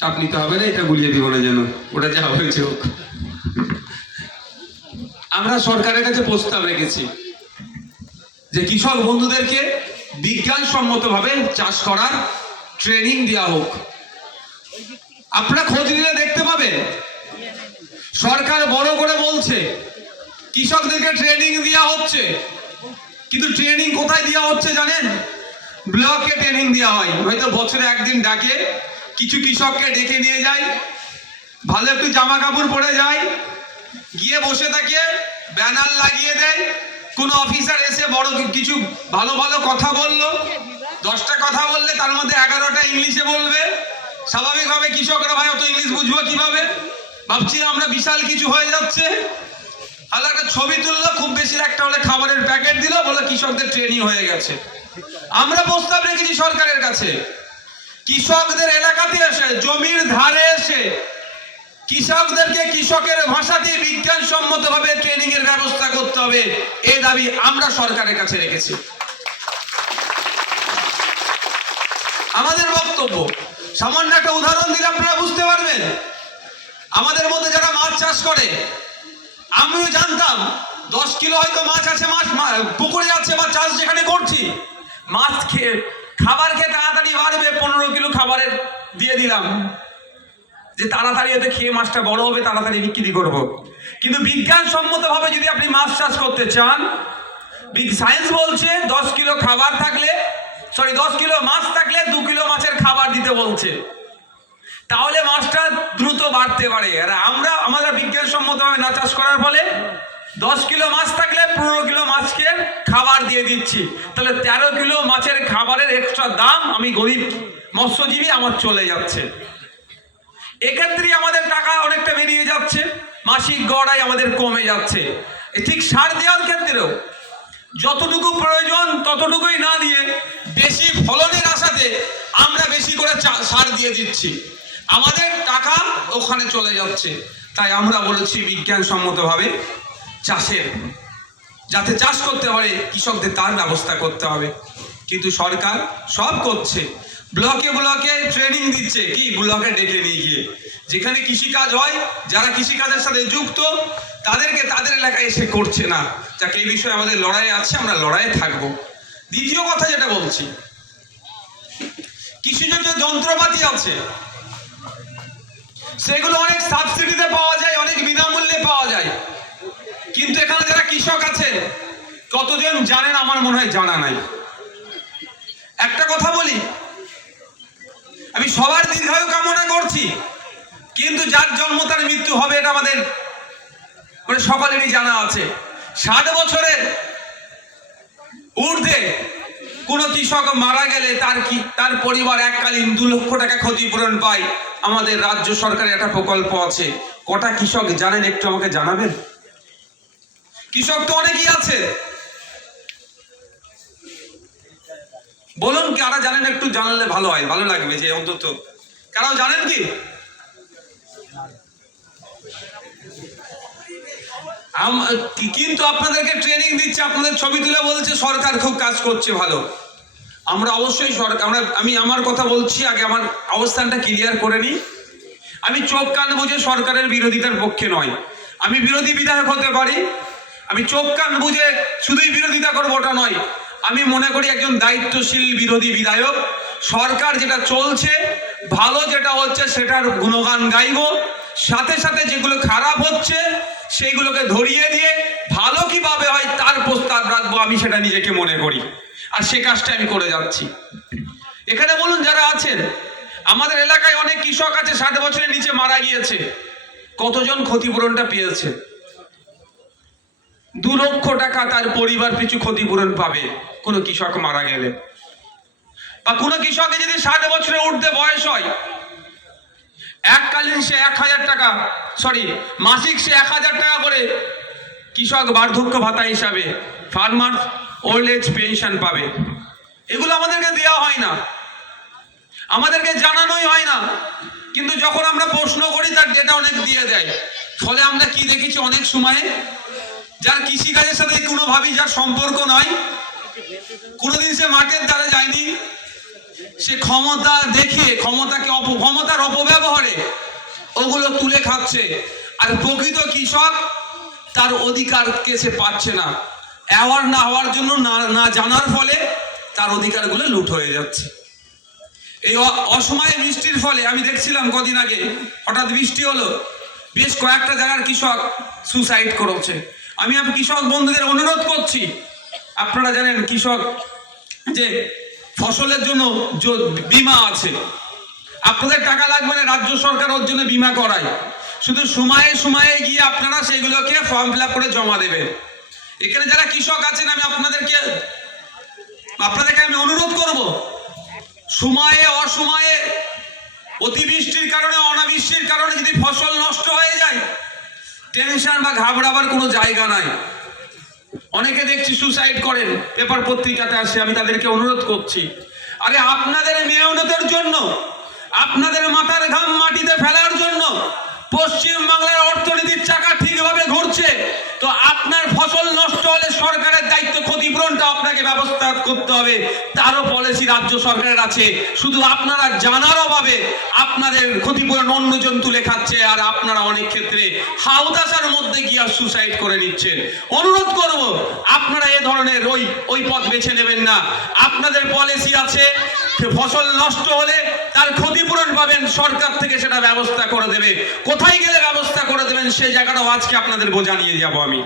চাপ নিতে হবে না, এটা গুলিয়ে দিব না যেন, ওটা যা হয়েছে হোক। আমরা সরকারের কাছে প্রস্তাব রেখেছি যে কৃষক বন্ধুদেরকে বিজ্ঞানসম্মতভাবে চাষ করার ট্রেনিং দেওয়া হোক। আপনারা খোঁজ নিলে দেখতে পাবেন সরকার বড় করে বলছে কৃষকদেরকে ট্রেনিং দেওয়া হচ্ছে, কিন্তু ট্রেনিং কোথায় দেওয়া হচ্ছে জানেন? ব্লকে ট্রেনিং দেওয়া হয়, হয়তো বছরে একদিন ডাকে, কিছু কৃষককে ডেকে নিয়ে যায়, ভালো একটু জামা কাপড় পরে যায়, গিয়ে বসে থাকে, ব্যানার লাগিয়ে দেয়, কোন অফিসার এসে বড় কিছু ভালো ভালো কথা বললো, 10টা কথা বললে তার মধ্যে 11টা ইংলিশে বলবে। স্বাভাবিকভাবে কৃষকরা ভাই অত ইংলিশ বুঝবো কিভাবে, ভাবছি আমরা বিশাল কিছু হয়ে যাচ্ছে। ভালো একটা ছবি তুললো, খুব বেশি একটা হলে খাবারের প্যাকেট দিল, বলে কৃষকদের ট্রেনিং হয়ে গেছে। আমরা প্রস্তাব রেখেছি সরকারের কাছে, কৃষকদের এলাকাতে এসে, জমির ধারে এসে কৃষকদেরকে কৃষকের ভাষা দিয়ে বিজ্ঞানসম্মতভাবে ট্রেনিং এর ব্যবস্থা করতে হবে। এই দাবি আমরা সরকারের কাছে রেখেছি। আমাদের বক্তব্য সামান্য একটা উদাহরণ দিলে আপনারা বুঝতে পারবেন। আমাদের মধ্যে যারা মাছ চাষ করে, আমিও জানতাম 10 কিলো হয়তো মাছ আছে, মাছ পুকুরে আছে বা চাষ যেখানে করছি, মাছ খেয়ে খাবার খেয়ে তাড়াতাড়ি বাড়বে, 15 কিলো খাবারের দিয়ে দিলাম যে তাড়াতাড়ি এতে খেয়ে মাছটা বড় হবে, তাড়াতাড়ি বিক্রি করব। কিন্তু বিজ্ঞানসম্মতভাবে যদি আপনি মাছ চাষ করতে চান, সায়েন্স বলছে 10 কিলো খাবার থাকলে, 10 কিলো মাছ থাকলে 2 কিলো মাছের খাবার দিতে বলছে, তাহলে মাছটা দ্রুত বাড়তে পারে। আর আমরা আমাদের বিজ্ঞানসম্মতভাবে না চাষ করার ফলে 10 কিলো মাছ থাকলে 15 কিলো মাছকে খাবার দিয়ে দিচ্ছি, তাহলে 13 কিলো মাছের খাবারের এক্সট্রা দাম আমি গরিব মৎস্যজীবী আমার চলে যাচ্ছে। এক্ষেত্রে আমাদের টাকা অনেকটা বেরিয়ে যাচ্ছে, মাসিক গড় আয় আমাদের কমে যাচ্ছে। ঠিক সার দেওয়ার ক্ষেত্রেও যতটুকু প্রয়োজন ততটুকুই না দিয়ে বেশি ফলনের আশাতে আমরা বেশি করে সার দিয়ে দিচ্ছি, আমাদের টাকা ওখানে চলে যাচ্ছে। তাই আমরা বলেছি বিজ্ঞানসম্মতভাবে চাষের, যাতে চাষ করতে পারে কৃষকদের তার ব্যবস্থা করতে হবে। কিন্তু সরকার সব করছে, ব্লকে ব্লকে ট্রেনিং দিচ্ছে, কি ব্লকে ডেকে নিয়ে গিয়ে যেখানে কৃষিকাজ হয়, যারা কৃষিকাজের সাথে যুক্ত তাদেরকে তাদের এলাকায় এসে করছে না। যাকে এই বিষয়ে আমাদের লড়াই আছে, আমরা লড়াইয়ে থাকবো। দ্বিতীয় কথা যেটা বলছি, কৃষিজ যন্ত্রপাতি আছে, সেগুলো অনেক সাবসিডিতে পাওয়া যায়, অনেক বিনামূল্যে পাওয়া যায়, কিন্তু এখানে যারা কৃষক আছেন কতজন জানেন? আমার মনে হয় জানা নাই। একটা কথা বলি, আমি সবার দীর্ঘায়ু কামনা করছি, কিন্তু যার জন্ম তার মৃত্যু হবে, এটা আমাদের সকলেরই জানা আছে। 60 বছরের ঊর্ধ্বে কোন কৃষক মারা গেলে তার পরিবার এককালীন 2 লক্ষ টাকা ক্ষতিপূরণ পায়। আমাদের রাজ্য সরকারের একটা প্রকল্প আছে, কটা কৃষক জানেন একটু আমাকে জানাবেন? কৃষক তো অনেকেই আছে, বলুন কারা জানেন? একটু জানলে ভালো হয়, ভালো লাগবে যে অন্তত কারাও জানেন কি? কিন্তু আপনাদেরকে ট্রেনিং দিচ্ছে, আপনাদের ছবি তুলে বলছে সরকার খুব কাজ করছে ভালো। আমরা অবশ্যই আমি আমার কথা বলছি, আগে আমার অবস্থানটা ক্লিয়ার করে নিই। আমি চোখ কান বুঝে সরকারের বিরোধিতার পক্ষে নয়, আমি বিরোধী বিধায়ক হতে পারি, আমি চোখ কান বুঝে শুধুই বিরোধিতা করবো ওটা নয়। আমি মনে করি একজন দায়িত্বশীল বিরোধী বিধায়ক, সরকার যেটা চলছে ভালো যেটা হচ্ছে সেটার গুণগান গাইব, সাথে সাথে যেগুলো খারাপ হচ্ছে সেইগুলোকে ধরিয়ে দিয়ে ভালো কিভাবে হয় তার প্রস্তাব রাখবো, আমি সেটা নিজেকে মনে করি, আর সে কাজটা আমি করে যাচ্ছি। এখানে বলুন যারা আছেন, আমাদের এলাকায় অনেক কৃষক আছে 60 বছরের নিচে মারা গিয়েছে, কতজন ক্ষতিপূরণটা পেয়েছে? 2 লক্ষ টাকা তার পরিবার পিছু ক্ষতিপূরণ পাবে কোনো কৃষক মারা গেলে। বা কোনো কৃষকের যদি 60 বছরের ঊর্ধ্বে বয়স হয়, এককালীন সে 1000 টাকা, মাসিক সে 1000 টাকা করে কৃষক বার্ধক্য ভাতা হিসাবে ফার্মার ওল্ড এজ পেনশন পাবে। এগুলো আমাদেরকে দেওয়া হয় না, আমাদেরকে জানানোই হয় না, কিন্তু যখন আমরা প্রশ্ন করি তার ডেটা অনেক দিয়ে দেয়। ফলে আমরা কি দেখেছি, অনেক সময়ে যার কৃষিকাজের সাথে কোনোভাবেই যার সম্পর্ক নয়, কোনোদিন সে মাঠের ধারে যায়নি, সে ক্ষমতা দেখিয়ে ক্ষমতার অপব্যবহারে ওগুলো তুলে খাচ্ছে। আর প্রকৃত কৃষক তার অধিকারকে সে পাচ্ছে না, অ্যাওয়ার না হওয়ার জন্য, না জানার ফলে তার অধিকারগুলো লুট হয়ে যাচ্ছে। এই অসময়ে বৃষ্টির ফলে আমি দেখছিলাম কদিন আগে হঠাৎ বৃষ্টি হলো, বেশ কয়েকটা জায়গার কৃষক সুসাইড করেছে। আমি কৃষক বন্ধুদের অনুরোধ করছি, আপনারা জানেন কৃষক যে ফসলের জন্য বীমা আছে, আপনাদের টাকা লাগবে না, রাজ্য সরকার ওর জন্য বীমা করায়। শুধু সময়ে সময়ে গিয়ে আপনারা সেগুলোকে ফর্ম ফিল আপ করে জমা দেবেন। এখানে যারা কৃষক আছেন আমি আপনাদেরকে আমি অনুরোধ করব, সময়ে অসময়ে অতিবৃষ্টির কারণে অনাবৃষ্টির কারণে যদি ফসল নষ্ট হয়ে যায়, টেনশন বা ঘাবড়াবার কোনো জায়গা নাই। অনেকে দেখছি সুসাইড করেন, পেপার পত্রিকাতে আসে, আমি তাদেরকে অনুরোধ করছি, আরে আপনাদের মেহনতের জন্য, আপনাদের মাথার ঘাম মাটিতে ফেলার জন্য পশ্চিম বাংলার অর্থনীতির চাকা ঠিকভাবে ঘুরছে, তো আপনার ফসল নষ্ট হলে সরকারের দায়িত্ব ক্ষতিপূরণটা আপনাকে ব্যবস্থা করতে হবে, তারও পলিসি রাজ্য সরকারের আছে। শুধু আপনারা জানার অভাবে আপনাদের ক্ষতিপূরণ অন্যজন তুলে খাচ্ছে, আর আপনারা অনেক ক্ষেত্রে হাউতাশার মধ্যে গিয়ে সুসাইড করে নিচ্ছেন। অনুরোধ করব, আপনারা এ ধরনের ওই পথ বেছে নেবেন না। আপনাদের পলিসি আছে, ফসল নষ্ট হলে তার ক্ষতিপূরণ পাবেন, সরকার থেকে সেটা ব্যবস্থা করে দেবে। কোথায় গেলে ব্যবস্থা করে দেবেন সেই জায়গাটাও আজকে আপনাদের বোঝা নিয়ে যাব আমি।